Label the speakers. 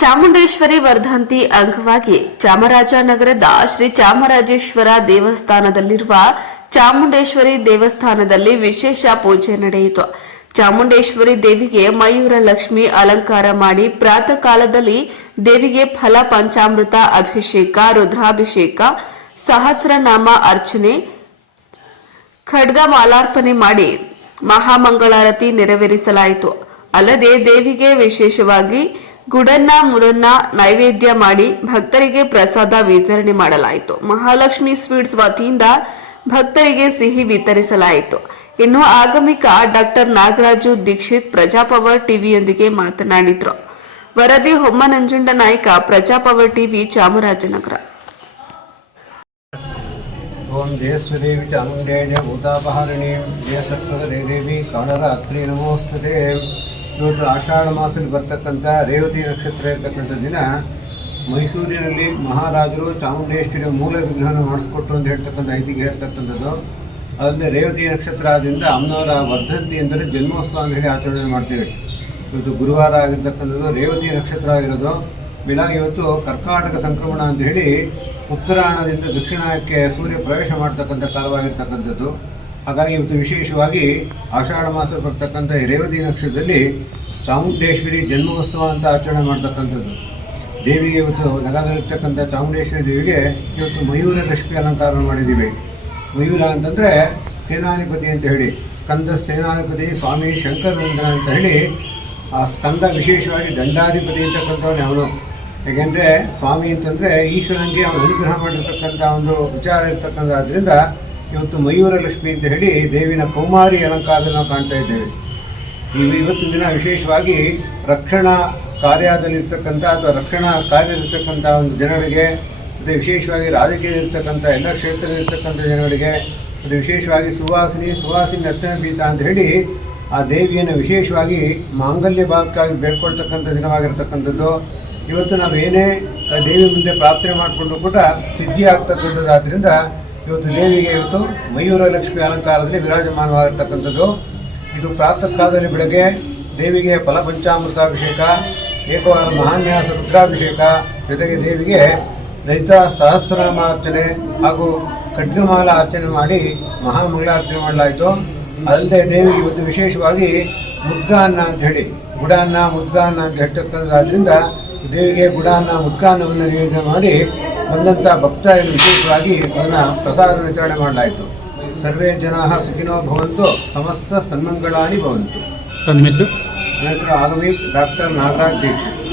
Speaker 1: ಚಾಮುಂಡೇಶ್ವರಿ ವರ್ಧಂತಿ ಅಂಗವಾಗಿ ಚಾಮರಾಜನಗರದ ಶ್ರೀ ಚಾಮರಾಜೇಶ್ವರ ದೇವಸ್ಥಾನದಲ್ಲಿರುವ ಚಾಮುಂಡೇಶ್ವರಿ ದೇವಸ್ಥಾನದಲ್ಲಿ ವಿಶೇಷ ಪೂಜೆ ನಡೆಯಿತು. ಚಾಮುಂಡೇಶ್ವರಿ ದೇವಿಗೆ ಮಯೂರ ಲಕ್ಷ್ಮಿ ಅಲಂಕಾರ ಮಾಡಿ ಪ್ರಾತಃ ಕಾಲದಲ್ಲಿ ದೇವಿಗೆ ಫಲ ಪಂಚಾಮೃತ ಅಭಿಷೇಕ, ರುದ್ರಾಭಿಷೇಕ, ಸಹಸ್ರನಾಮ ಅರ್ಚನೆ, ಖಡ್ಗ ಮಾಲಾರ್ಪಣೆ ಮಾಡಿ ಮಹಾಮಂಗಳಾರತಿ ನೆರವೇರಿಸಲಾಯಿತು. ಅಲ್ಲದೆ ದೇವಿಗೆ ವಿಶೇಷವಾಗಿ ಗುಡನ್ನ ಮುದನ್ನ ನೈವೇದ್ಯ ಮಾಡಿ ಭಕ್ತರಿಗೆ ಪ್ರಸಾದ ವಿತರಣೆ ಮಾಡಲಾಯಿತು. ಮಹಾಲಕ್ಷ್ಮಿ ಸ್ವೀಟ್ಸ್ ವತಿಯಿಂದ ಭಕ್ತರಿಗೆ ಸಿಹಿ ವಿತರಿಸಲಾಯಿತು. ಇನ್ನು ಆಗಮಿಕ ಡಾಕ್ಟರ್ ನಾಗರಾಜು ದೀಕ್ಷಿತ್ ಪ್ರಜಾಪವರ್ ಟಿವಿಯೊಂದಿಗೆ ಮಾತನಾಡಿದ್ರು. ವರದಿ ಹೊಮ್ಮನಂಜುಂಡ ನಾಯಕ ಪ್ರಜಾಪವರ್ ಟಿವಿ, ಚಾಮರಾಜನಗರ.
Speaker 2: ಓಂ ಜಯಸ್ವದೇವಿ ಚಾಮುಂಡೇಣ್ಯ ಭೂತಾಪಹಾರಿಣಿ ಜಯ ದೇವಿ ನಮೋಸ್ತುತೆ. ಇವತ್ತು ಆಷಾಢ ಮಾಸದಲ್ಲಿ ಬರ್ತಕ್ಕಂಥ ರೇವತಿ ನಕ್ಷತ್ರ ಇರ್ತಕ್ಕಂಥ ದಿನ ಮೈಸೂರಿನಲ್ಲಿ ಮಹಾರಾಜರು ಚಾಮುಂಡೇಶ್ವರಿಯ ಮೂಲ ವಿಗ್ರಹವನ್ನು ಮಾಡಿಸ್ಕೊಟ್ರು ಅಂತ ಹೇಳ್ತಕ್ಕಂಥ ಐತಿಗೆ ಹೇಳ್ತಕ್ಕಂಥದ್ದು. ಅದಲ್ಲದೆ ರೇವತಿ ನಕ್ಷತ್ರ ಆದ್ದರಿಂದ ಅಮ್ಮನವರ ವರ್ಧಂತಿ ಅಂದರೆ ಜನ್ಮೋತ್ಸವ ಅಂತ ಹೇಳಿ ಆಚರಣೆ ಮಾಡ್ತೀವಿ. ಇವತ್ತು ಗುರುವಾರ ಆಗಿರ್ತಕ್ಕಂಥದ್ದು ರೇವತಿ ನಕ್ಷತ್ರ ಆಗಿರೋದು. ಬೆಳಗ್ಗೆ ಇವತ್ತು ಕರ್ಕಾಟಕ ಸಂಕ್ರಮಣ ಅಂತ ಹೇಳಿ ಉತ್ತರಾಯಣದಿಂದ ದಕ್ಷಿಣಕ್ಕೆ ಸೂರ್ಯ ಪ್ರವೇಶ ಮಾಡ್ತಕ್ಕಂಥ ಕಾಲವಾಗಿರ್ತಕ್ಕಂಥದ್ದು. ಹಾಗಾಗಿ ಇವತ್ತು ವಿಶೇಷವಾಗಿ ಆಷಾಢ ಮಾಸ ಬರ್ತಕ್ಕಂಥ ರೇವತಿ ನಕ್ಷತ್ರದಲ್ಲಿ ಚಾಮುಂಡೇಶ್ವರಿ ಜನ್ಮೋತ್ಸವ ಅಂತ ಆಚರಣೆ ಮಾಡ್ತಕ್ಕಂಥದ್ದು. ದೇವಿಗೆ ಇವತ್ತು ನಗರದಲ್ಲಿರ್ತಕ್ಕಂಥ ಚಾಮುಂಡೇಶ್ವರಿ ದೇವಿಗೆ ಇವತ್ತು ಮಯೂರ ಲಕ್ಷ್ಮಿ ಅಲಂಕಾರ ಮಾಡಿದ್ದೀವಿ. ಮಯೂರ ಅಂತಂದರೆ ಸೇನಾಧಿಪತಿ ಅಂತ ಹೇಳಿ, ಸ್ಕಂದ ಸೇನಾಧಿಪತಿ ಸ್ವಾಮಿ ಶಂಕರನಂದನ ಅಂತ ಹೇಳಿ, ಆ ಸ್ಕಂದ ವಿಶೇಷವಾಗಿ ದಂಡಾಧಿಪತಿ ಅಂತಕ್ಕಂಥವನು ಅವನು. ಯಾಕೆಂದರೆ ಸ್ವಾಮಿ ಅಂತಂದರೆ ಈಶ್ವರನಿಗೆ ಅವನು ಅನುಗ್ರಹ ಮಾಡಿರ್ತಕ್ಕಂಥ ಒಂದು ವಿಚಾರ ಇರ್ತಕ್ಕಂಥದ್ರಿಂದ ಇವತ್ತು ಮಯೂರ ಲಕ್ಷ್ಮಿ ಅಂತ ಹೇಳಿ ದೇವಿನ ಕೌಮಾರಿ ಅಲಂಕಾರದಲ್ಲಿ ನಾವು ಕಾಣ್ತಾ ಇದ್ದೇವೆ. ಇವು ಇವತ್ತು ದಿನ ವಿಶೇಷವಾಗಿ ರಕ್ಷಣಾ ಕಾರ್ಯದಲ್ಲಿರ್ತಕ್ಕಂಥ ಅಥವಾ ರಕ್ಷಣಾ ಕಾರ್ಯದಲ್ಲಿರ್ತಕ್ಕಂಥ ಒಂದು ಜನಗಳಿಗೆ ಮತ್ತು ವಿಶೇಷವಾಗಿ ರಾಜಕೀಯದಲ್ಲಿರ್ತಕ್ಕಂಥ ಎಲ್ಲ ಕ್ಷೇತ್ರದಲ್ಲಿರ್ತಕ್ಕಂಥ ಜನಗಳಿಗೆ ಮತ್ತು ವಿಶೇಷವಾಗಿ ಸುವಾಸಿನಿ ಸುವಾಸಿನಿ ಅರ್ಚನ ಪೀಠ ಅಂತ ಹೇಳಿ ಆ ದೇವಿಯನ್ನು ವಿಶೇಷವಾಗಿ ಮಾಂಗಲ್ಯ ಭಾಗಕ್ಕಾಗಿ ಬೇಡ್ಕೊಳ್ತಕ್ಕಂಥ ದಿನವಾಗಿರ್ತಕ್ಕಂಥದ್ದು. ಇವತ್ತು ನಾವು ಏನೇ ದೇವಿ ಮುಂದೆ ಪ್ರಾರ್ಥನೆ ಮಾಡಿಕೊಂಡು ಕೂಡ ಸಿದ್ಧಿ ಆಗ್ತಕ್ಕಂಥದ್ದು ಆದ್ದರಿಂದ ಇವತ್ತು ದೇವಿಗೆ ಇವತ್ತು ಮಯೂರ ಲಕ್ಷ್ಮಿ ಅಲಂಕಾರದಲ್ಲಿ ವಿರಾಜಮಾನವಾಗಿರ್ತಕ್ಕಂಥದ್ದು. ಇದು ಪ್ರಾತಃ ಕಾಲದಲ್ಲಿ ಬೆಳಗ್ಗೆ ದೇವಿಗೆ ಫಲಪಂಚಾಮೃತಾಭಿಷೇಕ ಏಕವಾರ ಮಹಾನ್ಯಾಸ ರುದ್ರಾಭಿಷೇಕ, ಜೊತೆಗೆ ದೇವಿಗೆ ಲಲಿತ ಸಹಸ್ರನಾಮ ಅರ್ಚನೆ ಹಾಗೂ ಖಡ್ಗಮಾಲ ಅರ್ಚನೆ ಮಾಡಿ ಮಹಾಮಂಗಳಾರ್ಚನೆ ಮಾಡಲಾಯಿತು. ಅಲ್ಲದೆ ದೇವಿಗೆ ಇವತ್ತು ವಿಶೇಷವಾಗಿ ಮುದ್ಗಾನ್ನ ಅಂತ ಹೇಳಿ, ಗುಡಾನ್ನ, ಮುದ್ಗಾನ್ನ ಅಂತ ಹೇಳ್ತಕ್ಕಂಥದ್ರಿಂದ ದೇವಿಗೆ ಗುಡಾನ್ನ ಮುತ್ಕಾನ್ನವನ್ನು ನಿವೇದನೆ ಮಾಡಿ ಬಂದಂಥ ಭಕ್ತರಿಗೆ ವಿಶೇಷವಾಗಿ ಅದನ್ನು ಪ್ರಸಾದ ವಿತರಣೆ ಮಾಡಲಾಯಿತು. ಸರ್ವೇ ಜನಾ ಸುಖಿನೋ ಭವಂತು ಸಮಸ್ತ ಸನ್ಮಂಗಳಾನಿ ಭವಂತು. ನನ್ನ ಹೆಸರು ಆಗಮಿ ಡಾಕ್ಟರ್ ನಾಗರಾಜ್ ದೀಕ್ಷಿತ್.